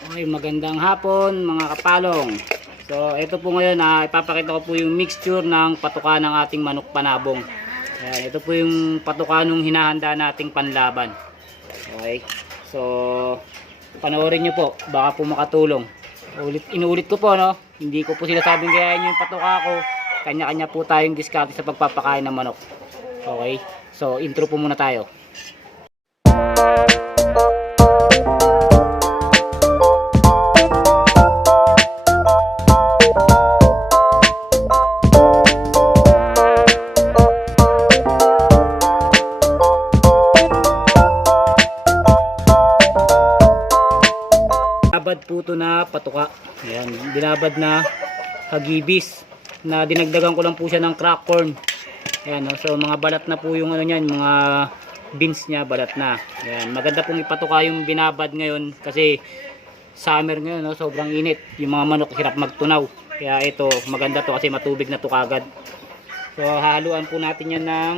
Okay, magandang hapon mga kapalong. So ito po ngayon, ipapakita ko po yung mixture ng patuka ng ating manok panabong. Ayan, ito po yung patuka nung hinahanda nating panlaban. Okay, so panoorin nyo po, baka po makatulong. Inuulit ko po, no? Hindi ko po sinasabing gayahin yung patuka ko. Kanya-kanya po tayong diskarte sa pagpapakain ng manok. Okay, so intro po muna tayo. Binabad po ito na patuka. Ayan, binabad na hagibis na dinagdagan ko lang po siya ng crack corn. Ayan, no? So mga balat na po yung ano niyan, mga beans niya balat na. Ayan, maganda pong ipatuka yung binabad ngayon kasi summer ngayon, no? Sobrang init. Yung mga manok hirap magtunaw. Kaya ito maganda to kasi matubig na to kagad. So hahaluan po natin yan ng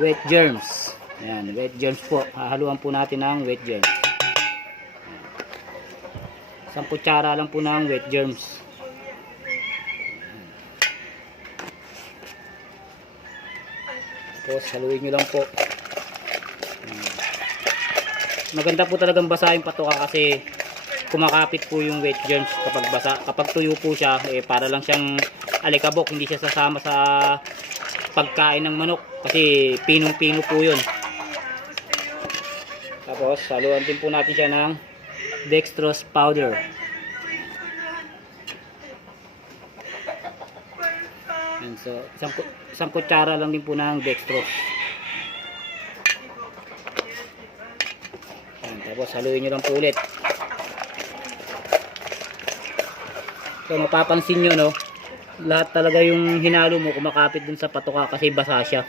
wet germs. Ayan, wet germs po. Hahaluan po natin ng wet germs. Isang kutsara lang po ng wet germs. Tapos haluin nyo lang po. Maganda po talagang basahin patuka kasi kumakapit po yung wet germs kapag basa. Kapag tuyo po siya, para lang siyang alikabok. Hindi siya sasama sa pagkain ng manok kasi pinong-pino po yun. Tapos haluan din po natin siya ng dextrose powder. And so isang kutsara lang din po ng dextrose. And tapos haluin nyo lang po ulit. So mapapansin nyo, no, lahat talaga yung hinalo mo kumakapit dun sa patuka kasi basa siya.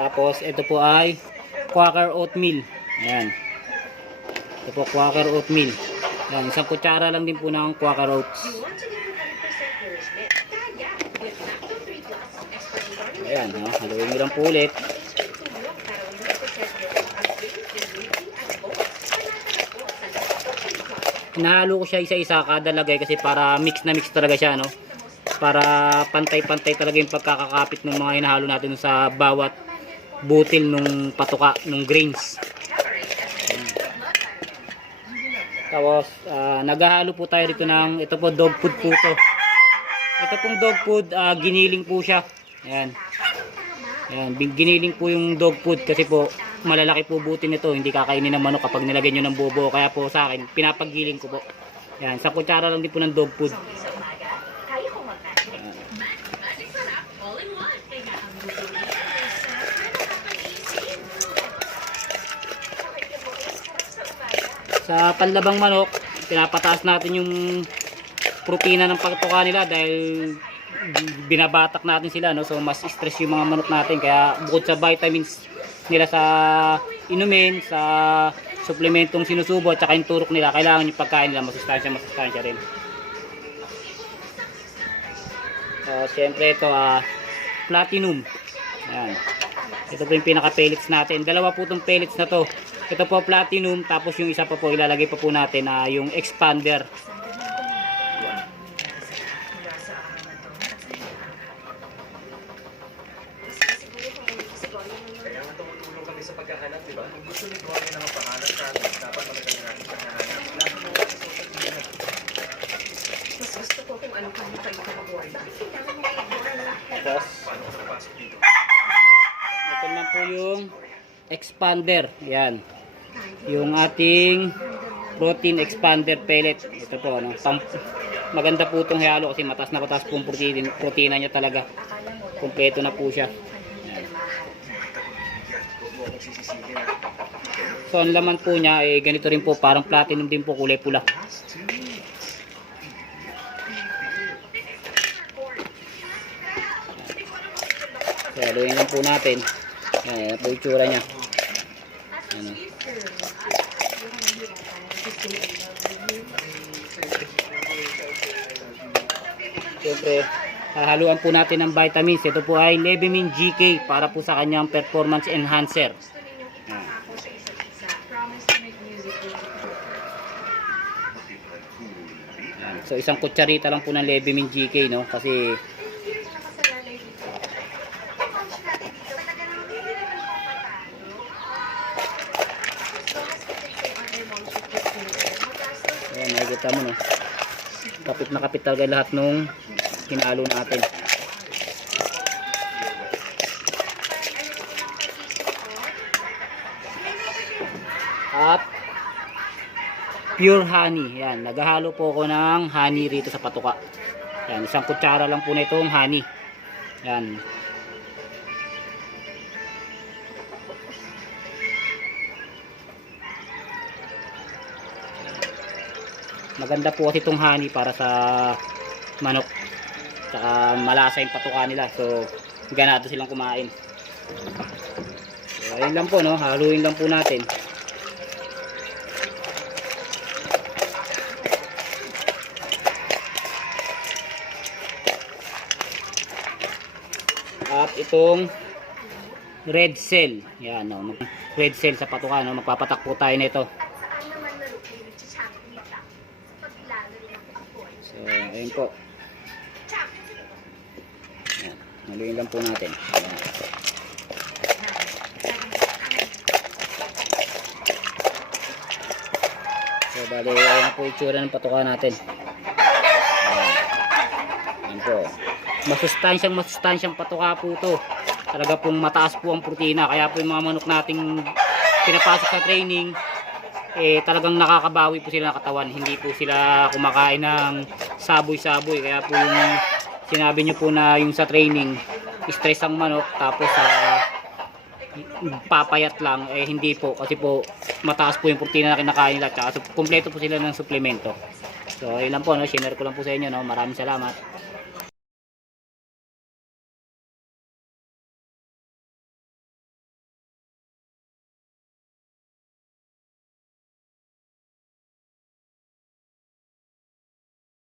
Tapos ito po ay Quaker oatmeal. Ayan. Ito po Quaker oatmeal. Ayan, isang kutsara lang din po ng Quaker oats. Ayan, haluin nyo lang po ulit. Hinahalo ko siya isa-isa kada lagay kasi para mix na mix talaga siya, no? Para pantay-pantay talaga yung pagkakakapit ng mga hinahalo natin sa bawat butil nung patuka, nung grains. Tapos naghahalo po tayo dito ng, ito po dog food po to. Ito pong dog food, giniling po siya. Ayan. Ayan, giniling po yung dog food kasi po malalaki po butil nito, hindi kakainin ng manok kapag nilagay nyo ng bubo. Kaya po sa akin, pinapaggiling ko po. Ayan, sa kutsara lang din po ng dog food. Sa panlabang manok, pinapataas natin yung protina ng pagtuka nila dahil binabatak natin sila, no? So mas stress yung mga manok natin, kaya bukod sa vitamins nila sa inumin, sa suplementong sinusubo at saka yung turok nila, kailangan yung pagkain nila masustansya rin. Siyempre ito platinum. Ayan. Ito po yung pinaka pellets natin. Dalawa po itong pellets na to. Ito po platinum, tapos yung isa pa po ilalagay pa po natin yung expander. Kaya nga tumutulong kami sa paghahanap, di ba? Kung gusto niyo gawa ng mga pangalan natin, dapat maganda natin paghahanap. Lahat mo sa social media. Mas gusto ko kung ano kami kayo mag-board. Bakit kailangan mo i-board? Tapos Paano ka napasok dito? ito lang po yung expander. Yan. Yung ating protein expander pellet. Ito po, no? Maganda po itong halo kasi mataas na mataas po yung protina niya talaga. Kompleto na po siya. Yan. So ang laman po niya ganito rin po, parang platinum din po, kulay pula. So haluin lang po natin. Yan po yung tsura niya. Ano. Siyempre, hahaluan po natin ng vitamins. Ito po ay Levimin GK para po sa kanyang performance enhancer. Gusto ninyong ipangako sa isa't isa. Promise to make music with you. Yan. So isang kutsarita lang po ng Levimin GK, no? Kasi Nakasalalay dito. Punch natin dito. Talaga naman hindi naman siya patalo. So, mas kasi on emotion with you. Magastos. ayan, nakikita mo, no? Kapit na kapit talaga lahat nung hinalo natin. At pure honey. Yan, naghahalo po ako ng honey rito sa patuka. Yan, isang kutsara lang po na itong honey. Yan. Maganda po kasi itong honey para sa manok. Saka malasa yung patuka nila. So, ganado silang kumain. So, ayun lang po, no? Haluin lang po natin. At itong red cell. Yan, no? Red cell sa patuka, no? Magpapatak po tayo nito. Saan naman na-locate si Champion nila? Sa paglalo ng apoy. So, ayun po. Yan. Haluin lang po natin. Yan. So, bali, ayun na po itsura ng patuka natin. Yan. Yan po. Masustansyang patuka po ito. Talaga pong mataas po ang protina. Kaya po yung mga manok nating pinapasok sa training, talagang nakakabawi po sila ng katawan. Hindi po sila kumakain ng saboy-saboy. Kaya po yung sinabi nyo po na yung sa training, stress ang manok, tapos papayat lang, hindi po. Kasi po mataas po yung protina na kinakain nila. Tsaka kumpleto po sila ng suplemento. So ayun lang po, no? Share ko lang po sa inyo, no? Maraming salamat.